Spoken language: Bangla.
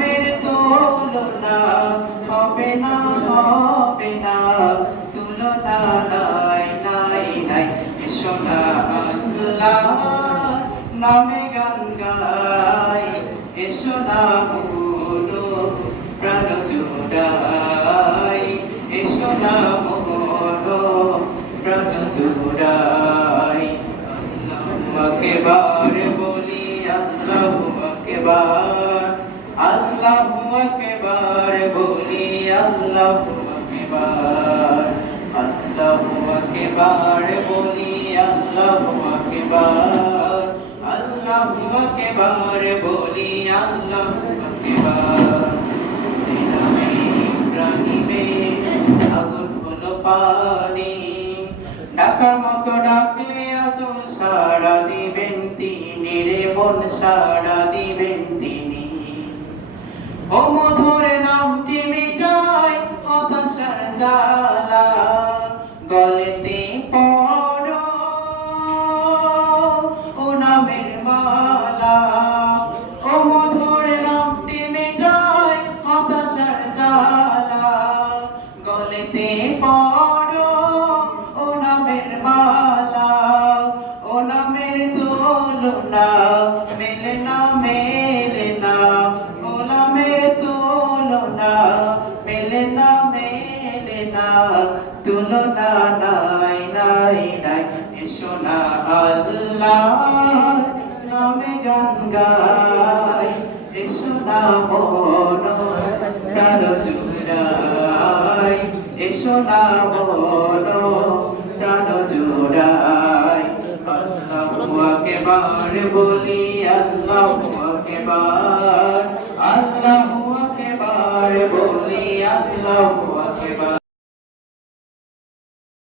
নামের তুলনা হবে না হবে না, তুলনা নাই নাই নাই। এসো না আল্লাহর নামে গান গাই, এসো না মনো প্রাণ জুড়াই, এসো না মনো প্রাণ জুড়াই। আল্লাহু আকবার বলি, আল্লাহু আকবার, আল্লাহু আকবার বলি, আল্লাহু আকবার, আল্লাহু আকবার বলি, আল্লাহু আকবার, আল্লাহু আকবার বলি, আল্লাহু আকবার। যে নামে ইব্রাহিমে আগুন হলো পানি, ডাকার মতো ডাকলে আজও সাড়া দিবেন তিনি রে মন, সাড়া দিবেন তিনি। ও মধুর নামটি মিটায় হতাশার জ্বালা, গলেতে পড়ো ও নামের মালা। ও মধুর নামটি মিটায় হতাশার জ্বালা, গলেতে পড়ো ও নামের মালা। ও নামের তুলনা মেলে না মেলে না, ও নামের তুলনা মেলে না মেলে না, তুলনা নাই নাই নাই। এসো না আল্লাহর নামে গান গাই, এসো না মন প্রাণ জুড়াই, এসো না মন প্রাণ জুড়াই। আল্লাহু আকবার বলি, আল্লাহু আকবার, আল্লাহু আকবার বলি, আল্লাহু আকবার।